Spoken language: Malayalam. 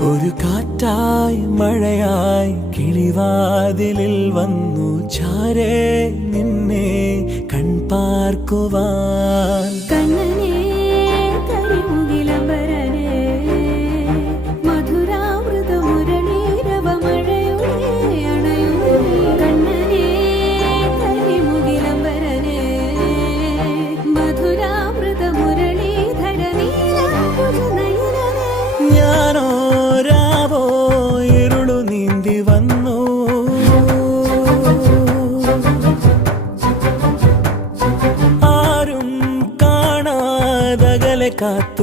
ഒരു കാറ്റായി മഴയായി കിളിവാതിലിൽ വന്നു ചാരേ നിന്നെ കൺപാർക്കുവാൻ. ഞാനോരാവോ ഇരുളു നീന്തി വന്നു, ആരും കാണാതകലെ കാത്തു